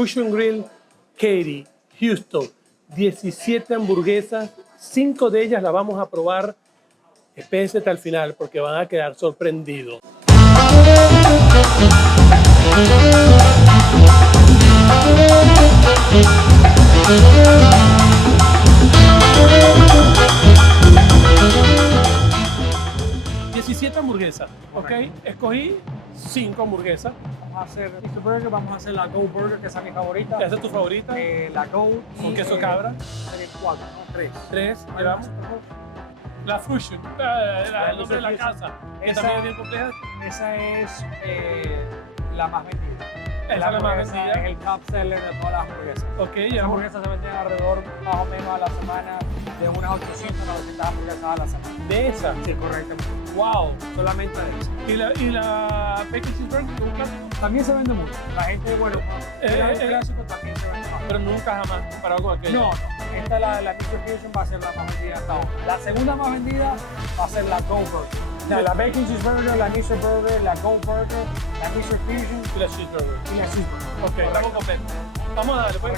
Fusion Grill, Katy, Houston, 17 hamburguesas, 5 de ellas las vamos a probar. Espérense hasta el final porque van a quedar sorprendidos. Hamburguesas, ok, escogí 5 hamburguesas. Vamos a hacer Mr. Burger, vamos a hacer la Go Burger, que esa es mi favorita. ¿Esa es tu favorita? La Go. ¿Con queso cabra? 4, no 3. 3, llevamos. La Fusion, el nombre de la casa, que también es bien compleja. Esa es la más vendida. Esa es la más vendida. Es el top seller de todas las hamburguesas. Ok, las hamburguesas se venden alrededor más o menos a la semana de unas 800 a 900 hamburguesas a la semana. ¿De esa? Sí, correctamente. Wow. Solamente de esa. ¿Y la Bacon Cheeseburger? También se vende mucho. La gente, bueno, el clásico también se vende más. Pero nunca jamás comparado con aquella. No, no. Esta, la Mr. Fusion, va a ser la más vendida hasta ahora. La segunda más vendida va a ser la Go Burger. La Bacon Cheeseburger, la Mr. Burger, la Go Burger, la Mr. Fusion y la Cheeseburger. Y la Cheeseburger. Ok, estamos completos. Vamos a darle, pues.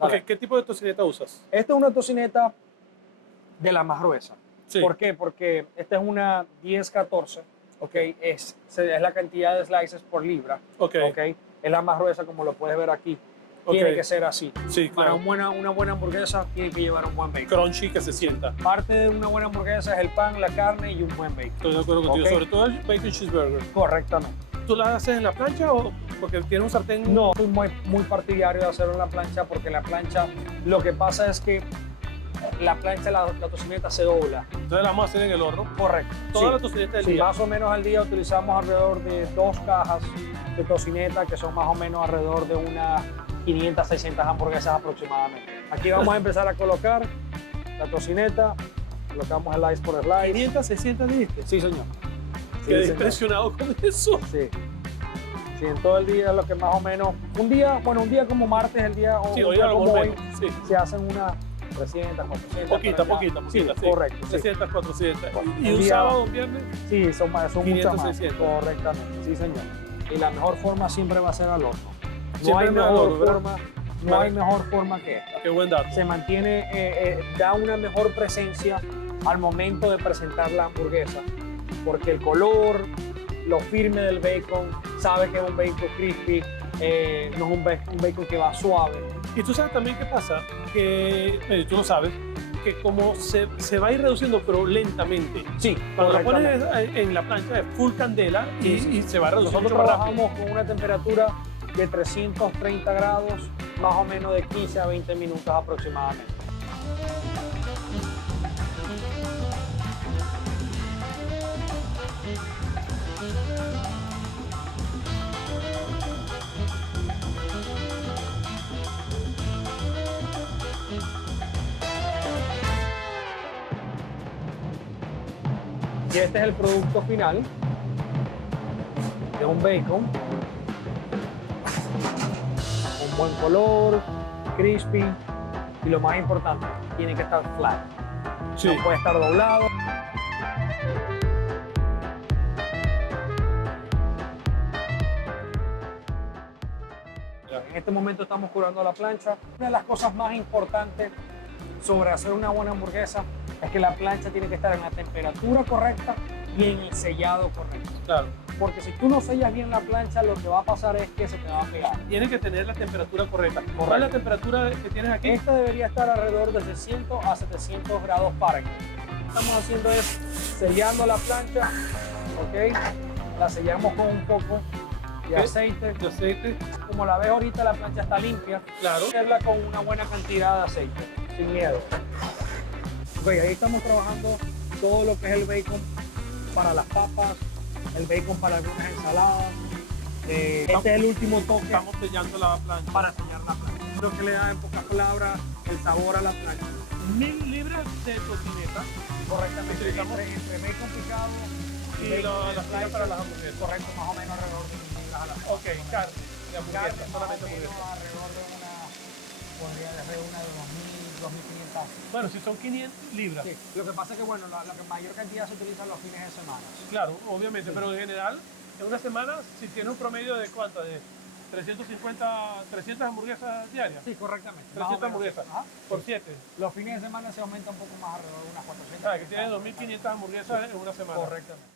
Okay, ¿qué tipo de tocineta usas? Esta es una tocineta de la más gruesa. Sí. ¿Por qué? Porque esta es una 10-14, okay. Es la cantidad de slices por libra. Okay. Okay. Es la más gruesa, como lo puedes ver aquí. Tiene que ser así. Sí, claro. Para una buena hamburguesa tiene que llevar un buen bacon. Crunchy, que se sienta. Parte de una buena hamburguesa es el pan, la carne y un buen bacon. Estoy de acuerdo contigo, sobre todo el Bacon Cheeseburger. Correctamente. ¿Tú la haces en la plancha o porque tiene un sartén? No, soy muy partidario de hacerlo en la plancha porque la plancha, lo que pasa es que la plancha, la tocineta se dobla. Entonces la vamos a hacer en el horno. Correcto. Toda la tocineta del día. Más o menos al día utilizamos alrededor de 2 cajas de tocineta, que son más o menos alrededor de unas 500, 600 hamburguesas aproximadamente. Aquí vamos a empezar a colocar la tocineta, colocamos slice por slice. 500, 600 dijiste. Sí, señor. Quedé impresionado con eso. Sí. Sí, en todo el día lo que más o menos, un día como martes, el día o sí, un día como hoy, sí. Se hacen unas 300, 400. Poquita. Sí, correcto. 300, 400. ¿Y un día, sábado, un viernes? Sí, son 500, muchas más. 600. Correctamente, sí señor. Y la mejor forma siempre va a ser al horno. No hay mejor forma que esta. Qué buen dato. Se mantiene, da una mejor presencia al momento de presentar la hamburguesa, porque el color, lo firme del bacon, sabe que es un bacon crispy, no es un bacon que va suave. Y tú sabes también qué pasa, que tú lo sabes, que como se va a ir reduciendo, pero lentamente. Sí, cuando lo pones en la plancha es full candela y se va reduciendo. Nosotros trabajamos con una temperatura de 330 grados, más o menos de 15 a 20 minutos aproximadamente. Y este es el producto final de un bacon con buen color, crispy y lo más importante, tiene que estar flat. Sí. No puede estar doblado. En este momento estamos curando la plancha. Una de las cosas más importantes sobre hacer una buena hamburguesa es que la plancha tiene que estar en la temperatura correcta y en el sellado correcto. Claro. Porque si tú no sellas bien la plancha, lo que va a pasar es que se te va a pegar. Tiene que tener la temperatura correcta. ¿Cuál es la temperatura que tienes aquí? Esta debería estar alrededor de 600 a 700 grados Fahrenheit. Lo que estamos haciendo es sellando la plancha, ¿ok? La sellamos con un poco de aceite. De aceite. Como la ves ahorita, la plancha está limpia. Claro. Hacerla con una buena cantidad de aceite, sin miedo. Ok, ahí estamos trabajando todo lo que es el bacon para las papas, el bacon para algunas ensaladas. Este es el último toque. Estamos sellando la plancha. Para sellar la plancha. Creo que le da, en pocas palabras, el sabor a la plancha. 1000 libras de tocineta. Correctamente. Entre bacon picado, Y la fría para las hamburguesas. Correcto, más o menos alrededor de 1.000 libras a la semana. Ok, carne de hamburguesa, Carne más o solamente menos hamburguesa. alrededor de una, podría decir una de 2.000, 2.500. Bueno, si son 500 libras. Sí, lo que pasa es que, bueno, la mayor cantidad se utiliza los fines de semana. Claro, obviamente, pero en general, en una semana, si tiene un promedio de cuánto, de 300 hamburguesas diarias. Sí, correctamente. 300 hamburguesas Ajá. por 7. Los fines de semana se aumenta un poco más, alrededor de unas 400. O sea, que tiene 2.500 hamburguesas en una semana. Correctamente.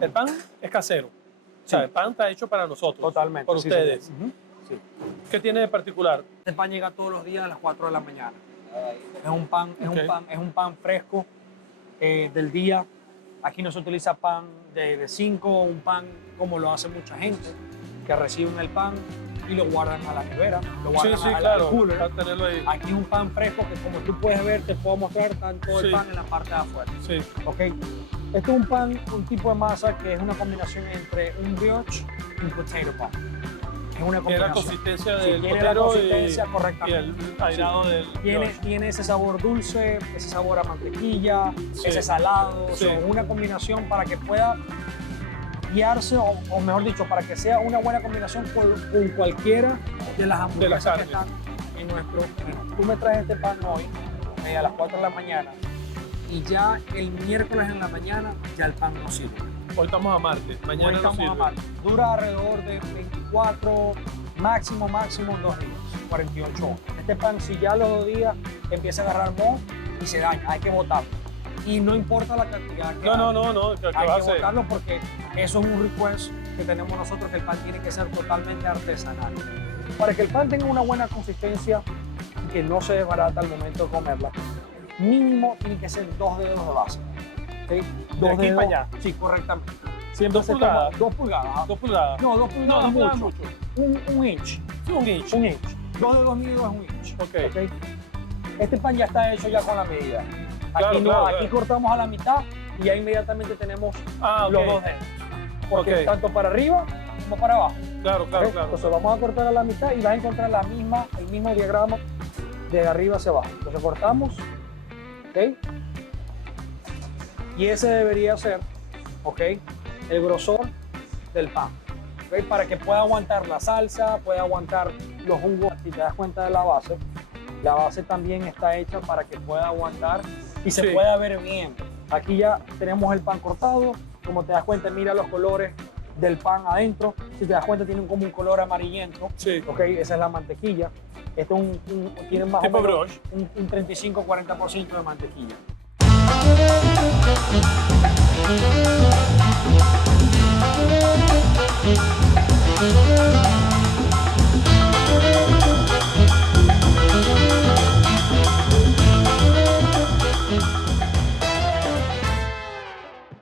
El pan es casero. O sea, el pan está hecho para nosotros. Totalmente. Por sí, ustedes. señor. Ujú. Sí. ¿Qué tiene de particular? Este pan llega todos los días a las 4 de la mañana. Es un pan, Ok. es un pan fresco del día. Aquí no se utiliza pan de 5, un pan como lo hace mucha gente, que reciben el pan y lo guardan a la nevera, lo Sí, guardan sí, al claro. cooler. Para tenerlo ahí. Aquí es un pan fresco que, como tú puedes ver, te puedo mostrar tanto el Sí. pan en la parte de afuera. Sí. ¿Ok? Esto es un pan, un tipo de masa que es una combinación entre un brioche y un potato pan. Es una Tiene la combinación. consistencia Sí, del tiene la potero consistencia y correctamente. el airado del Tiene, brioche. tiene ese sabor dulce, ese sabor a mantequilla, Sí. ese salado. Sí. Son una combinación para que pueda guiarse, o mejor dicho, para que sea una buena combinación con cualquiera de las hamburguesas que carnes. están en nuestro menú. Tú me traes este pan hoy a las 4 de la mañana y ya el miércoles en la mañana ya el pan no sirve. Hoy estamos a martes, mañana Hoy no estamos a sirve. martes. Dura alrededor de 24, máximo 2 días, 48 horas. Este pan, si ya los 2 días empieza a agarrar moho y se daña, hay que botarlo. Y no importa la cantidad que No, haga, no, no, ¿qué hay va a que hacer? botarlo porque eso es un request que tenemos nosotros, que el pan tiene que ser totalmente artesanal. Para que el pan tenga una buena consistencia y que no se desbarata al momento de comerla, mínimo tiene que ser 2 dedos de base. ¿Okay? De aquí para allá. Sí, correctamente. Siempre 2 se toma pulgadas. 2 pulgadas. ¿Ah? 2 pulgadas. No, 2 No, pulgadas 2 pulgadas mucho. mucho. Un inch. Sí, un inch. Un inch. 2 dedos medidos es un inch. Ok. ¿Ok? Este pan ya está hecho ya con la medida. Aquí, Claro, no, claro, aquí claro. cortamos a la mitad y ya inmediatamente tenemos Ah, ok. los 2 dedos. Porque Ok. tanto para arriba como para abajo. Claro, claro, ¿Ok? claro. Entonces vamos a cortar a la mitad y vas a encontrar el mismo diagrama de arriba hacia abajo. Entonces cortamos. ¿Ok? Y ese debería ser, ¿ok?, el grosor del pan. ¿Ok? Para que pueda aguantar la salsa, pueda aguantar los jugos. Si te das cuenta de la base también está hecha para que pueda aguantar y se Sí. pueda ver bien. Aquí ya tenemos el pan cortado. Como te das cuenta, mira los colores del pan adentro. Si te das cuenta, tienen como un color amarillento. Sí. ¿Ok? Esa es la mantequilla. Esto es tiene más Tipo o menos brioche. un 35-40% de mantequilla.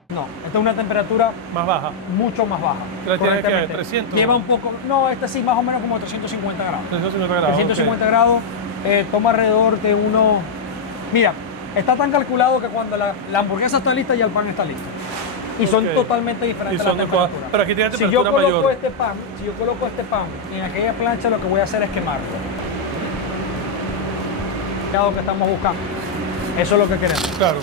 No, esta es una temperatura Más baja. mucho más baja. ¿La tiene que correctamente. 300? Lleva un poco, no, esta sí más o menos como 350 grados. 350 grados. 350 grados, toma alrededor de uno. Mira, está tan calculado que cuando la hamburguesa está lista ya el pan está listo. Y son Ok. totalmente diferentes Y son las de cua- temperaturas. pero aquí tiene Si yo temperatura coloco mayor. si yo coloco este pan en aquella plancha, lo que voy a hacer es quemarlo. ¿Qué es lo que estamos buscando? Eso es lo que queremos. Claro.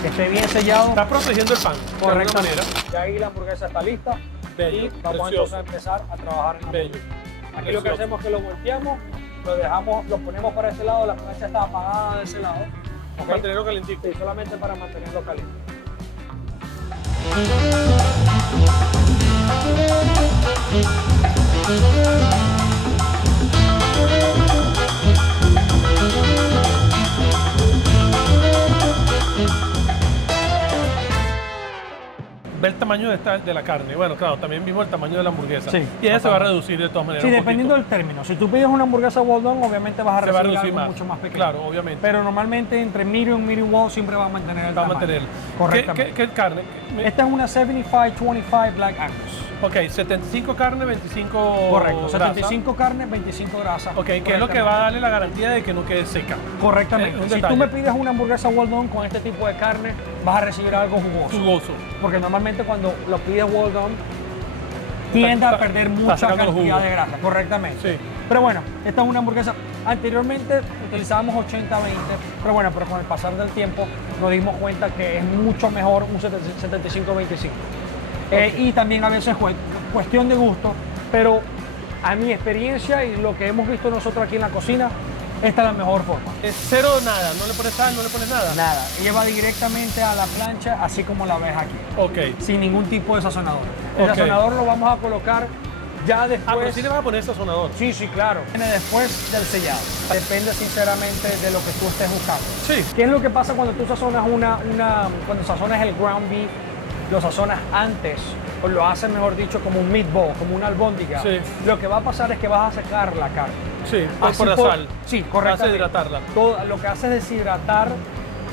Que esté bien sellado. Estás protegiendo el pan. De alguna Correctamente. manera. Y ahí la hamburguesa está lista. Bello, Y vamos precioso. entonces a empezar a trabajar en la Bello. hamburguesa. Aquí lo que Precioso. hacemos es que lo volteamos, lo dejamos, lo ponemos para este lado, la plancha está apagada de ese lado. ¿ok? Mantenerlo calentico. Sí, solamente para mantenerlo caliente. Ve el tamaño de la carne. Bueno, claro, también vimos el tamaño de la hamburguesa. Sí, Y ella se va a totalmente. reducir de todas maneras. Sí, un dependiendo poquito. del término. Si tú pides una hamburguesa well done, obviamente vas a Se va a recibir reducir algo más. mucho más pequeño. Claro, obviamente. Pero normalmente entre medium well siempre va a mantener el Va a tamaño. mantener. Correctamente. ¿Qué carne? Esta es una 75-25 Black Angus. Ok, 75 carne, 25 Correcto, grasa. 75 carne, 25 grasa. Ok, que es lo que va a darle la garantía de que no quede seca. Correctamente. Un Si detalle. tú me pides una hamburguesa well done con este tipo de carne, vas a recibir algo jugoso. Jugoso. Porque normalmente cuando lo pides well done, tiende a perder mucha sacando el cantidad jugo. de grasa, correctamente. Sí. Pero bueno, esta es una hamburguesa. Anteriormente utilizábamos 80-20, pero bueno, pero con el pasar del tiempo nos dimos cuenta que es mucho mejor un 75-25. Y también a veces cuestión de gusto, pero a mi experiencia y lo que hemos visto nosotros aquí en la cocina, esta es la mejor forma. Es cero nada, no le pones sal, no le pones nada. Nada, ella va directamente a la plancha, así como la ves aquí, Ok. sin ningún tipo de sazonador. El Ok. sazonador lo vamos a colocar ya después. Ah, pero sí le vas a poner sazonador. Sí, sí, claro. Viene después del sellado. Depende sinceramente de lo que tú estés buscando. Sí. ¿Qué es lo que pasa cuando tú sazonas cuando sazonas el ground beef, lo sazonas antes, o lo haces, mejor dicho, como un meatball, como una albóndiga? Sí. Lo que va a pasar es que vas a secar la carne. Sí, Así por la sal. Sí, correcto. Hace hidratarla. Todo lo que hace es deshidratar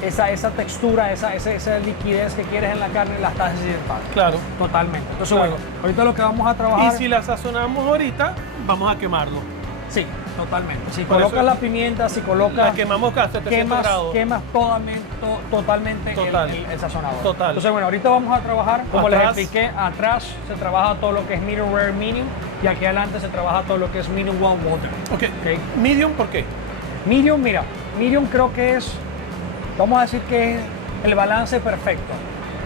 esa textura, esa liquidez que quieres en la carne, la estás deshidratando. Claro. Totalmente. Entonces, Claro. bueno, ahorita lo que vamos a trabajar. Y si la sazonamos ahorita, vamos a quemarlo. Sí, totalmente. Si Por colocas eso- la pimienta, si colocas. La quemamos a 700 grados. Quemas totalmente Total. el sazonador. Total. Entonces, bueno, ahorita vamos a trabajar, como Atrás. les expliqué, atrás se trabaja todo lo que es medium rare medium y aquí adelante se trabaja todo lo que es medium well done. Ok. Ok. Medium, ¿por qué? Medium, mira, medium creo que es, vamos a decir que es el balance perfecto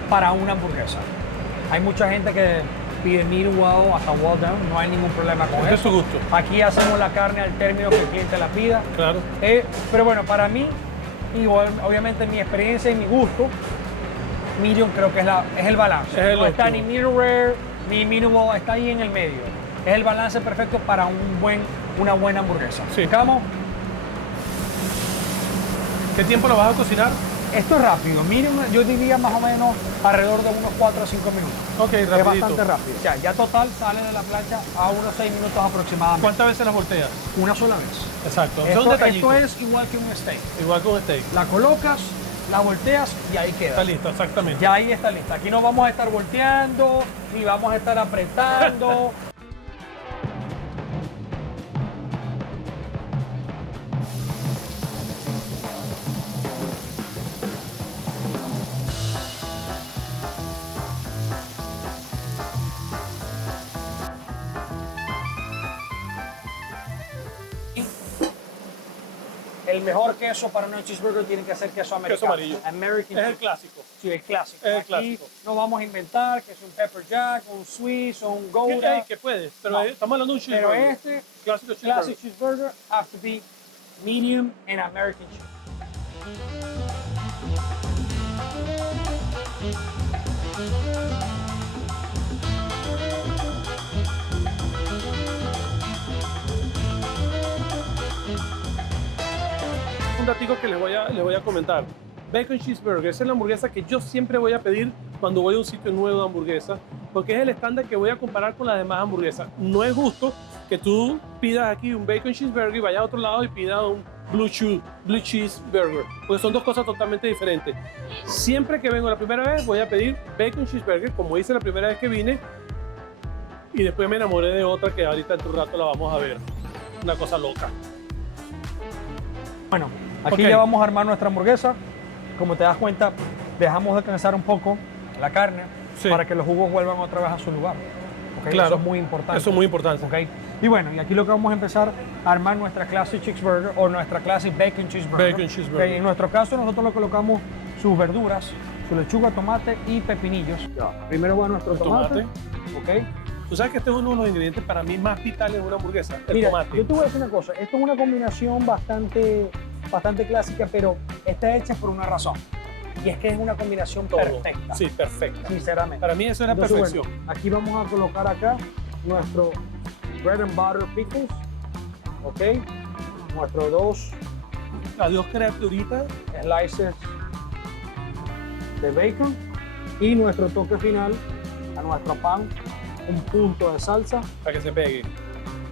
para una hamburguesa. Hay mucha gente que pide medium well hasta well done, no hay ningún problema con Es de eso. su gusto. Aquí hacemos la carne al término que el cliente la pida. Claro. Pero bueno, para mí, y obviamente mi experiencia y mi gusto, medium creo que es el balance. Es el no está óptimo. ni medium rare, ni medium well, está ahí en el medio. Es el balance perfecto para una buena hamburguesa. Sí. Vamos. ¿Qué tiempo lo vas a cocinar? Esto es rápido, medium, yo diría más o menos alrededor de unos 4 o 5 minutos. Ok, Es rapidito. bastante rápido. O sea, ya total sale de la plancha a unos 6 minutos aproximadamente. ¿Cuántas veces las volteas? Una sola vez. Exacto. Ese es un detallito. Esto es igual que un steak. Igual que un steak. La colocas, la volteas y ahí queda. Está listo, exactamente. Ya ahí está lista. Aquí no vamos a estar volteando, ni vamos a estar apretando. El mejor queso para una cheeseburger tiene que ser queso americano. Queso amarillo. American Es el cheese. clásico. Sí, el clásico. Es el Aquí clásico. no vamos a inventar que es un pepper jack, un swiss o un gouda. ¿Qué puedes? Pero No. estamos hablando de un Pero cheeseburger. este Clásico cheeseburger. classic cheeseburger have to be medium and American cheese. Un datico que les voy a comentar. Bacon Cheeseburger, esa es la hamburguesa que yo siempre voy a pedir cuando voy a un sitio nuevo de hamburguesa, porque es el estándar que voy a comparar con las demás hamburguesas. No es justo que tú pidas aquí un Bacon Cheeseburger y vayas a otro lado y pidas un Blue Cheeseburger, porque son dos cosas totalmente diferentes. Siempre que vengo la primera vez voy a pedir Bacon Cheeseburger, como hice la primera vez que vine, y después me enamoré de otra que ahorita en un rato la vamos a ver. Una cosa loca. Bueno, aquí Ok. ya vamos a armar nuestra hamburguesa. Como te das cuenta, dejamos descansar un poco la carne Sí. para que los jugos vuelvan otra vez a su lugar. ¿Ok? Claro. Eso es muy importante. Eso es muy importante. ¿Ok? Y bueno, y aquí lo que vamos a empezar a armar nuestra Classic Cheeseburger o nuestra Classic Bacon Cheeseburger. Bacon Cheeseburger. ¿Ok? En nuestro caso, nosotros le colocamos sus verduras, su lechuga, tomate y pepinillos. Primero va nuestro tomate. ¿Ok? Tú sabes que este es uno de los ingredientes para mí más vitales de una hamburguesa, el Mira, tomate. yo te voy a decir una cosa. Esto es una combinación bastante clásica, pero está hecha por una razón. Y es que es una combinación Todo. perfecta. Sí, perfecta. Sinceramente. Para mí eso es la Entonces, perfección. bueno, aquí vamos a colocar acá nuestro bread and butter pickles, ¿ok? Nuestros 2 Las dos criaturitas. slices de bacon y nuestro toque final a nuestro pan, un punto de salsa Para que se pegue.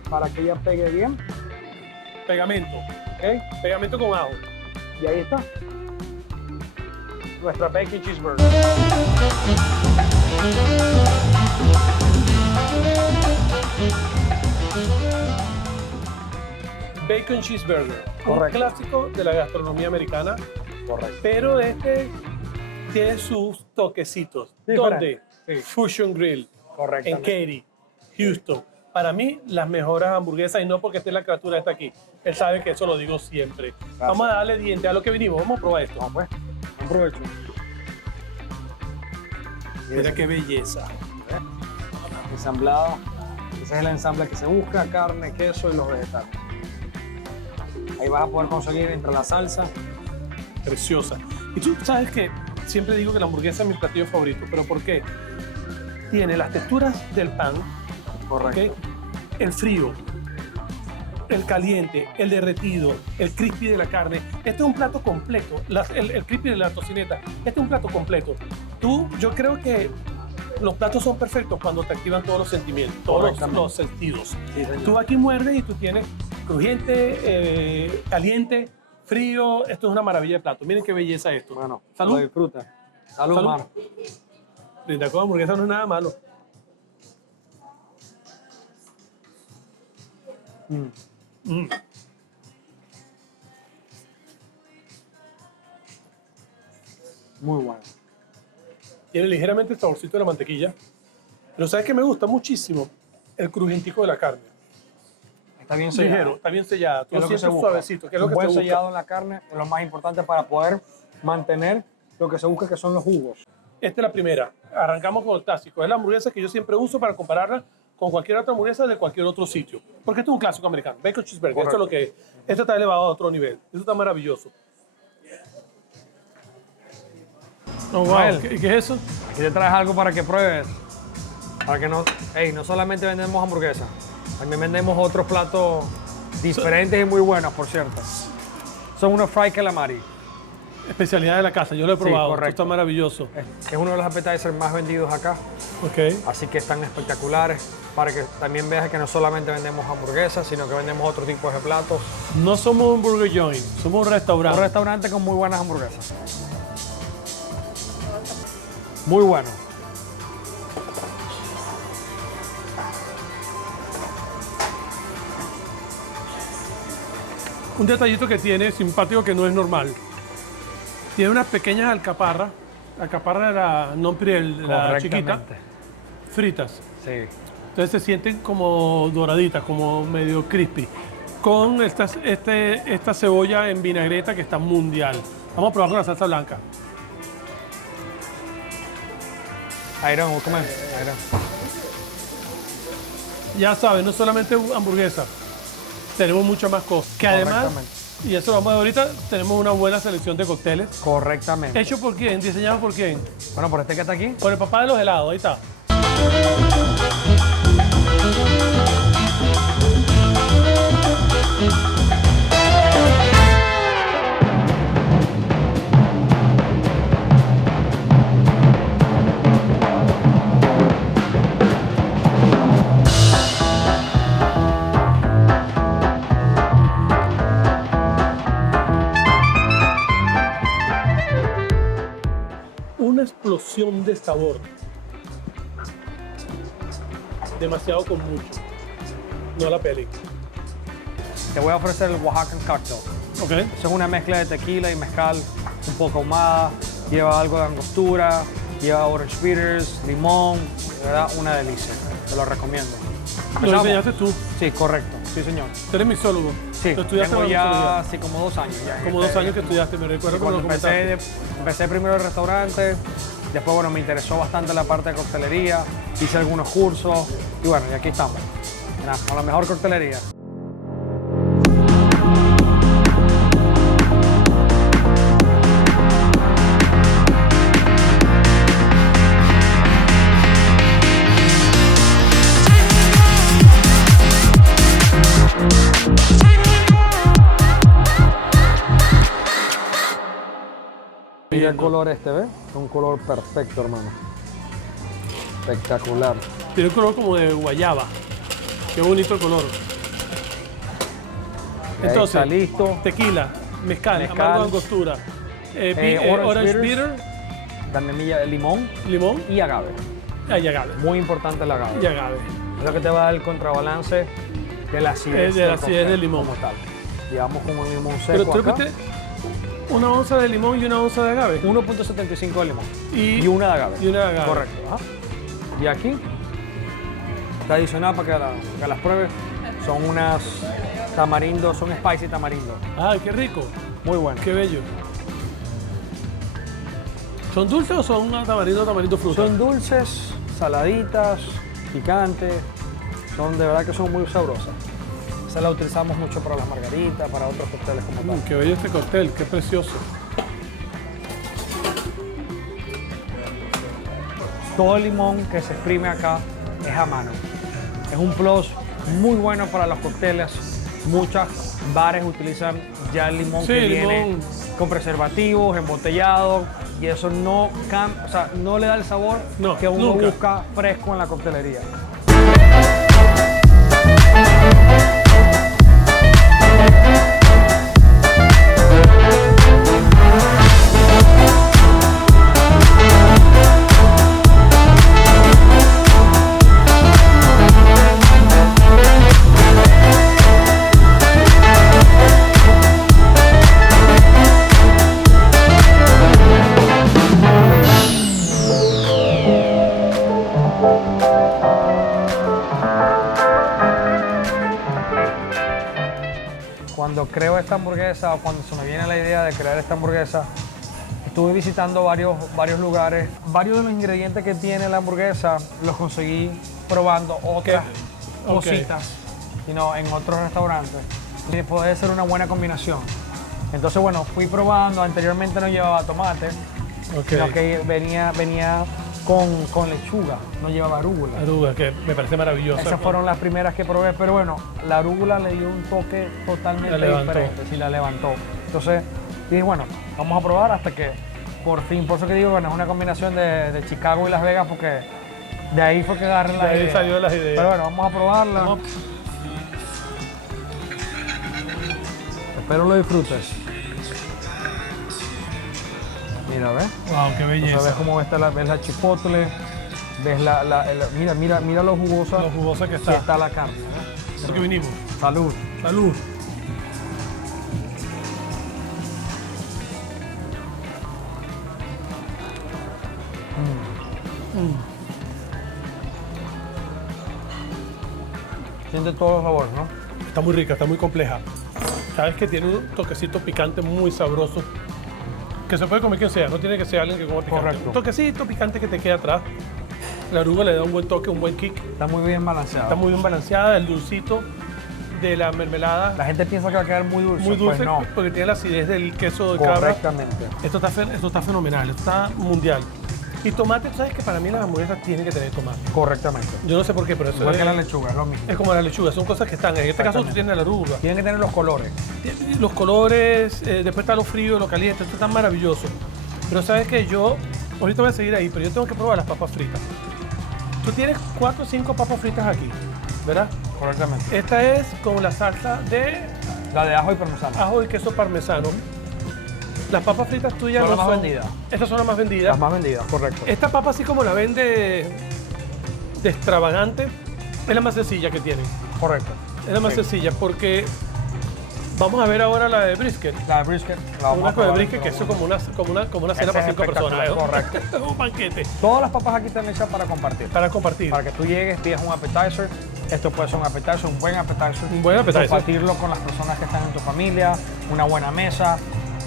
para que ella pegue bien, Pegamento. ¿ok? Pegamento con ajo. Y ahí está. Nuestra bacon cheeseburger. Bacon Cheeseburger. Un Correcto. clásico de la gastronomía americana. Correcto. Pero este tiene sus toquecitos. Sí, ¿Dónde? sí. Fusion Grill, en Correctamente. Katy, Houston. Para mí, las mejores hamburguesas, y no porque esté la criatura esta aquí. Él sabe que eso lo digo siempre. Vamos a darle diente a lo que vinimos. Vamos a probar esto. Vamos pues, buen provecho. Mira qué belleza. Ensamblado. Ese es el ensamble que se busca, carne, queso y los vegetales. Ahí vas a poder conseguir entre la salsa. Preciosa. Y tú sabes que siempre digo que la hamburguesa es mi platillo favorito. ¿Pero por qué? Tiene las texturas del pan, Correcto. ¿ok? El frío, el caliente, el derretido, el crispy de la carne. Este es un plato completo. El crispy de la tocineta. Este es un plato completo. Yo creo que los platos son perfectos cuando te activan todos los sentimientos, todos los sentidos. Sí, señor. Tú aquí muerdes y tú tienes crujiente, caliente, frío. Esto es una maravilla de plato. Miren qué belleza esto. Bueno, Salud. lo disfruta. Salud, Salud. mano. Brindar con hamburguesa no es nada malo. Mm. Muy bueno. Tiene ligeramente el saborcito de la mantequilla. Pero ¿sabes qué me gusta muchísimo? El crujientico de la carne. Está bien sellado. Ligero, está bien sellada. Tú Es lo lo que se sientes busca. suavecito, que es lo Un que buen se busca. sellado en la carne es lo más importante para poder mantener lo que se busca, que son los jugos. Esta es la primera. Arrancamos con el clásico. Es la hamburguesa que yo siempre uso para compararla con cualquier otra hamburguesa de cualquier otro sitio. Porque esto es un clásico americano. Bacon cheeseburger. Correcto. Esto es lo que es. Esto está elevado a otro nivel. Esto está maravilloso. Oh, wow. Noel. ¿Qué es eso? Aquí te traes algo para que pruebes. Para que no... no solamente vendemos hamburguesas, también vendemos otros platos diferentes y muy buenos, por cierto. Son unos fried calamari. Especialidad de la casa. Yo lo he Sí, probado. Esto correcto. está maravilloso. Es uno de los appetizers más vendidos acá, Ok. así que están espectaculares. Para que también veas que no solamente vendemos hamburguesas, sino que vendemos otros tipos de platos. No somos un burger joint. Somos un restaurante. Un restaurante con muy buenas hamburguesas. Muy bueno. Un detallito que tiene simpático que no es normal. Tiene unas pequeñas alcaparras de la non-priel, de la chiquita, Correctamente. fritas. Sí. Entonces se sienten como doraditas, como medio crispy. Con esta cebolla en vinagreta que está mundial. Vamos a probar con la salsa blanca. Iron, ¿cómo es? Iron. Ya saben, no solamente hamburguesa, tenemos muchas más cosas. Que además, Correctamente. y eso lo vamos a ver ahorita, tenemos una buena selección de cócteles. Correctamente. ¿Hecho por quién? ¿Diseñado por quién? Bueno, por este que está aquí. Por el papá de los helados, ahí está. Una explosión de sabor. Demasiado con mucho. No la peli. Te voy a ofrecer el Oaxacan Cocktail. Ok. Eso es una mezcla de tequila y mezcal un poco ahumada. Lleva algo de angostura, lleva orange bitters, limón. De verdad, una delicia. Te lo recomiendo. Lo ¿Empezamos? diseñaste tú. Sí, correcto. Sí, señor. Tú eres mixólogo. Sí, Tú estudiaste tengo la ya mixología. así como 2 años. Ya en Como este- 2 años que estudiaste, me recuerdo Cuando cuando lo comentaste. empecé primero el restaurante, después bueno, me interesó bastante la parte de coctelería, hice algunos cursos y bueno, y aquí estamos. Nada, con la mejor coctelería. Mira el color este, ¿ves? Es un color perfecto, hermano. Espectacular. Tiene un color como de guayaba. Qué bonito el color. Ahí Entonces, está listo. tequila, mezcal, Mezcal. amargo angostura, orange bitter, Dandemilla de limón limón y agave. y agave. Muy importante el agave. Y agave. Es lo que te va a dar el contrabalance de la acidez, De la del acidez cóctel del limón. como tal. Llevamos como un limón Pero seco tú acá. repite, una onza de limón y una onza de agave. 1.75 de limón y una de agave. Y una de agave. Correcto. Ajá. Y aquí, tradicional para que las pruebes, son unas tamarindo, son spicy tamarindo. Ay, qué rico. Muy bueno. Qué bello. ¿Son dulces o son tamarindo fruta? Son dulces, saladitas, picantes. Son de verdad que son muy sabrosas. Esa la utilizamos mucho para las margaritas, para otros cócteles como tal. Qué bello este cóctel, qué precioso. Todo el limón que se exprime acá es a mano. Es un plus muy bueno para los cócteles. Muchos bares utilizan ya el limón que viene con preservativos, embotellado, y eso no le da el sabor que uno busca fresco en la coctelería. Cuando creo esta hamburguesa, o cuando se me viene la idea de crear esta hamburguesa, estuve visitando varios lugares. Varios de los ingredientes que tiene la hamburguesa los conseguí probando otras cositas, en otros restaurantes. Y puede ser una buena combinación. Entonces, bueno, fui probando. Anteriormente no llevaba tomate, sino que venía con lechuga, no llevaba arúgula. Arúgula, que me parece maravillosa. Esas fueron las primeras que probé, pero bueno, la arúgula le dio un toque totalmente diferente, sí la levantó. Entonces dije, bueno, vamos a probar hasta que por fin, por eso que digo, bueno, es una combinación de Chicago y Las Vegas, porque de ahí fue que agarré la idea. De ahí salió las ideas. Pero bueno, vamos a probarla. Espero lo disfrutes. Mira, ¿ves? Wow, qué belleza. Ves cómo ves la chipotle, ves mira lo jugosa que está. La carne. ¿Ves? Eso que vinimos. Salud. Salud. Siente todos los sabores, ¿no? Está muy rica, está muy compleja. Sabes que tiene un toquecito picante muy sabroso. Que se puede comer quien sea, no tiene que ser alguien que coma picante. Correcto. Un toquecito picante que te queda atrás. La arúgula le da un buen toque, un buen kick. Está muy bien balanceada. Está muy bien balanceada, el dulcito de la mermelada. La gente piensa que va a quedar muy dulce. Muy dulce, pues no. porque tiene la acidez del queso de cabra. Correctamente. Esto está fenomenal, esto está mundial. Y tomate, tú sabes que para mí las hamburguesas tienen que tener tomate. Correctamente. Yo no sé por qué, pero eso Igual que la lechuga, es lo mismo. es como la lechuga, son cosas que están. En este caso tú tienes la arúgula. Tienen que tener los colores. Los colores, después está lo frío, lo caliente, esto está maravilloso. Pero sabes que yo, ahorita voy a seguir ahí, pero yo tengo que probar las papas fritas. Tú tienes 4 o 5 papas fritas aquí, ¿verdad? Correctamente. Esta es con la salsa de La de ajo y parmesano. ajo y queso parmesano. Las papas fritas tuyas Son no las más son... vendidas. Estas son las más vendidas. Las más vendidas, correcto. Esta papa, así como la vende de extravagante, es la más sencilla que tienen. Correcto. Es la más sencilla porque vamos a ver ahora la de brisket. La de brisket. La vamos Una a de probar, brisket que pero eso bueno. como una cena Esa para es 5 personas. espectacular, correcto. Es un banquete Todas las papas aquí están hechas para compartir. para compartir. Para que tú llegues, pidas un appetizer. Esto puede ser un appetizer, un buen appetizer. Un buen appetizer. Compartirlo con las personas que están en tu familia, una buena mesa,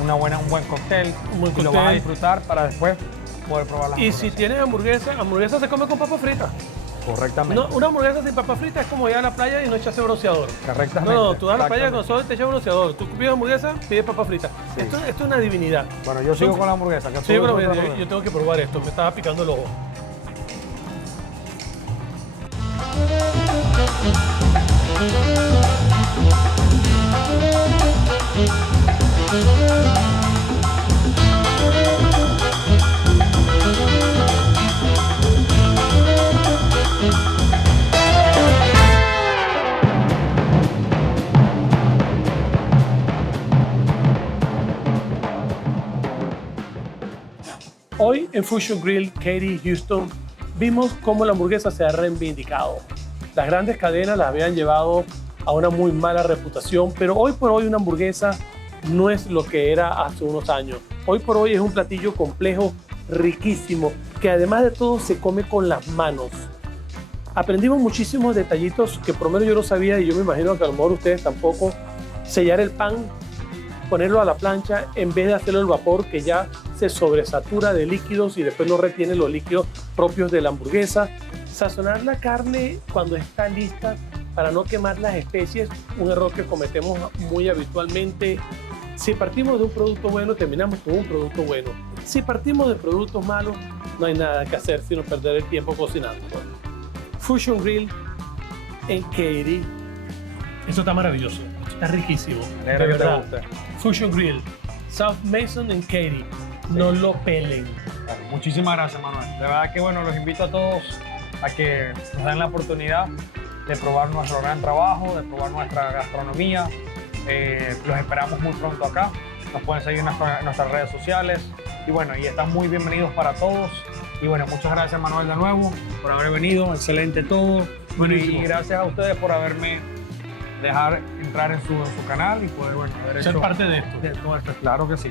un buen cóctel. Un buen Y lo cóctel. vas a disfrutar para después poder probar las Y si tienes hamburguesa se come con papas fritas. Correctamente. No, una hamburguesa sin papas fritas es como ir a la playa y no echarse bronceador. Correctamente. No, tú vas a la playa con Exactamente. solo te echas bronceador. Tú pides hamburguesa, pides papas fritas. Sí. Esto es una divinidad. Bueno, yo sigo con la hamburguesa. Que Sí, tú pero disfrutas yo tengo que probar esto, me estaba picando el ojo. Hoy en Fusion Grill, Katie Houston, vimos cómo la hamburguesa se ha reivindicado. Las grandes cadenas la habían llevado a una muy mala reputación, pero hoy por hoy una hamburguesa no es lo que era hace unos años. Hoy por hoy es un platillo complejo, riquísimo, que además de todo se come con las manos. Aprendimos muchísimos detallitos que por lo menos yo no sabía, y yo me imagino que a lo mejor ustedes tampoco. Sellar el pan, ponerlo a la plancha en vez de hacerlo al vapor, que ya se sobresatura de líquidos y después no retiene los líquidos propios de la hamburguesa. Sazonar la carne cuando está lista para no quemar las especies, un error que cometemos muy habitualmente. Si partimos de un producto bueno, terminamos con un producto bueno. Si partimos de productos malos, no hay nada que hacer sino perder el tiempo cocinando. Fusion Grill en Katy. Esto está maravilloso, está riquísimo. De verdad. Fusion Grill, South Mason en Katy. No lo pelen. Bueno, muchísimas gracias, Manuel. De verdad que bueno, los invito a todos a que nos den la oportunidad de probar nuestro gran trabajo, de probar nuestra gastronomía. Los esperamos muy pronto acá. Nos pueden seguir en nuestras redes sociales. Y bueno, y están muy bienvenidos para todos. Y bueno, muchas gracias, Manuel, de nuevo por haber venido. Excelente todo. Bueno, y gracias a ustedes por haberme dejar entrar en su canal y poder, bueno, haber Ser hecho parte de esto. de todo esto. Claro que sí.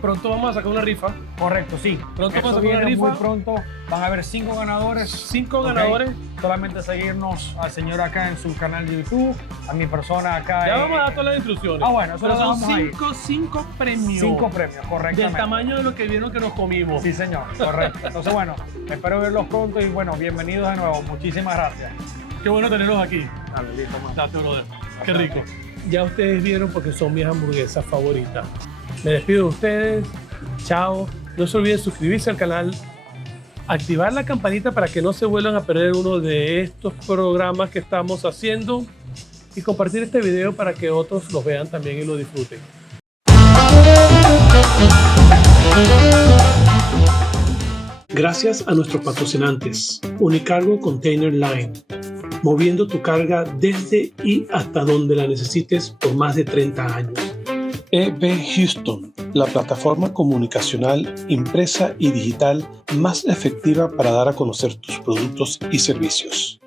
Pronto vamos a sacar una rifa. Correcto, sí. Pronto Esto vamos a sacar una viene rifa. muy pronto. Van a haber 5 ganadores. 5 Ok. ganadores. Solamente seguirnos al señor acá en su canal de YouTube, a mi persona acá. Ya vamos a dar todas las instrucciones. Ah, bueno, eso pero lo son dejamos ahí. 5 premios. 5 premios, Del correctamente. tamaño de lo que vieron que nos comimos. Sí, señor, correcto. Entonces, bueno, espero verlos pronto y bueno, bienvenidos de nuevo. Muchísimas gracias. Qué bueno tenerlos aquí. Dale, listo, man. Date, brother. Qué rico. Ya ustedes vieron porque son mis hamburguesas favoritas. Me despido de ustedes. Chao. No se olviden suscribirse al canal, activar la campanita para que no se vuelvan a perder uno de estos programas que estamos haciendo y compartir este video para que otros los vean también y lo disfruten. Gracias a nuestros patrocinantes, Unicargo Container Line, moviendo tu carga desde y hasta donde la necesites por más de 30 años. EB Houston, la plataforma comunicacional impresa y digital más efectiva para dar a conocer tus productos y servicios.